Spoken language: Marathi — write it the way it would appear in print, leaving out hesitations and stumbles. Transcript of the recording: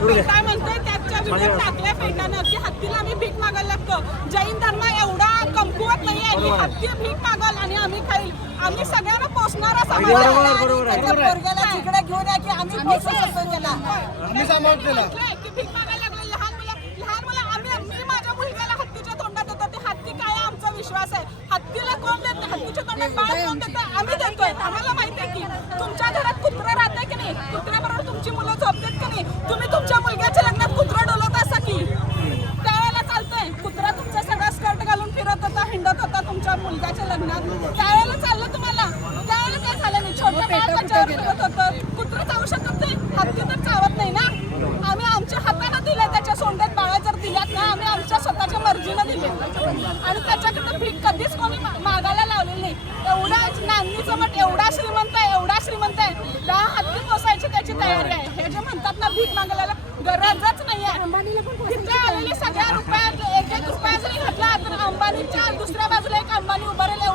काय म्हणतोय त्याच्या व्हिडिओ टाकल्या पेंडानं की हत्तीला आम्ही भीक मागायला लागतो. जैन धर्म एवढा कमकुवत नाही आहे की हत्ती भीक मागाल आणि आम्ही खाईल. आम्ही सगळ्यांना पोचणारा समाज पोरग्याला तिकडे घेऊन या की आम्ही पोचू शकतो त्याला. आम्ही सांभाळतो त्याला. की भीक मागायला लागले लहान मुलं मी माझ्या मुलग्याला हत्तीच्या तोंडात देतो. ते हत्ती काय आमचा विश्वास आहे. हत्तीला कोण देतं? हत्तीच्या तोंडात बाळ कोण देतं? आम्ही देतोय. आम्हाला माहिती आहे की तुमच्या घरात कुत्रा राहते की नाही, कुत्र्याबरोबर तुमची मुलं झोपतात की नाही. तुम्ही तुमच्या मुलग्याच्या लग्नात कुत्रा डोलवत असा की त्यावेळेला चालतंय. कुत्रा तुमचा सगळा स्कर्ट घालून फिरत होता, हिंडत होता तुमच्या मुलग्याच्या लग्नात. त्यावेळेला चाललं तुम्हाला. त्यावेळेला काय झालं नाही. छोटं बाळ त्याच्यावर फिरत होतं. कुत्रा चावू शकत नाही, हत्ती तर चावत नाही ना. आम्ही आमच्या हाताने दिले. त्याच्या सोंड्यात बाळा जर दिल्यात ना, आम्ही आमच्या स्वतःच्या मर्जीनं दिले आणि त्याच्याकडे भीक कधीच कोणी मागायला लावलेली नाही. एवढा नांदीचं मठ एवढा श्रीमंत आहे 10 हत्ती पोसायची त्याची तयारी आहे. हे जे म्हणतात ना भीक मागायला गरजच नाही आहे. तिथे आलेली सगळ्या रुपयात 1-1 रुपया जरी घातला तर अंबानीच्या दुसऱ्या बाजूला एक अंबानी उभा राहिला